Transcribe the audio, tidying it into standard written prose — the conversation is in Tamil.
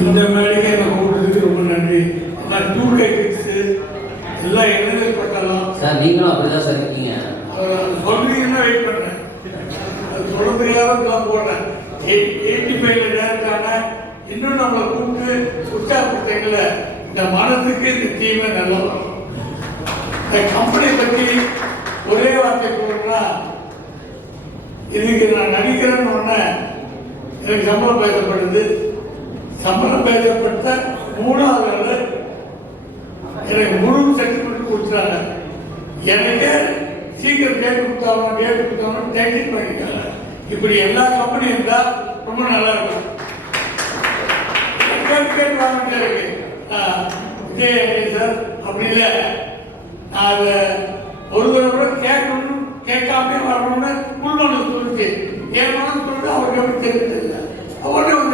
இந்த மேடைக்கு என்னை கூப்பிட்டதுக்கு ரொம்ப நன்றி. நான் 2K கிட்ஸ் எல்லாம் இளைஞர் பட்டலாம் சார். நீங்களும் அப்படிதான் சார் இருக்கீங்க. சொல்றீங்கன்னா வெயிட் பண்ணேன். அது சொல்ல முடியாத நான் போடுறேன். 85ல டேரக்டான இன்னும் நம்மளை கூப்பிட்டு உற்சாகப்படுத்தீங்கள. இந்த மனத்துக்கு இந்த தீமை நல்லா வரும். இந்த கம்பெனி பற்றி ஒரே வார்த்தை போடுறா, இதுக்கு நான் நடிக்கிறேன்னு ஒன்று எனக்கு சம்பளம் பேசப்படுது. சம்பளம் பேசப்பட்ட 3வது நாள் எனக்கு முழு சர்டிஃபிகேட் கொடுத்துறாங்க. எனக்கு சீக்கிரம் டேட் கொடுத்தாலும் டேக்கிங் பண்ணிக்காங்க. இப்படி எல்லா கம்பெனியும் இருந்தால் ரொம்ப நல்லா இருக்கும். கேட்டு வாங்கிட்டே இருக்கு விஜய் சார். அப்படி இல்லை, நான் அதை ஒரு தடவை கேட்கணும் கேட்காம வரணும்னு உள்மனு சொல்லிச்சு. ஏன் மனு சொல்லிட்டு அவருக்கு எப்படி தெரிஞ்சதில்லை. அவர்கிட்ட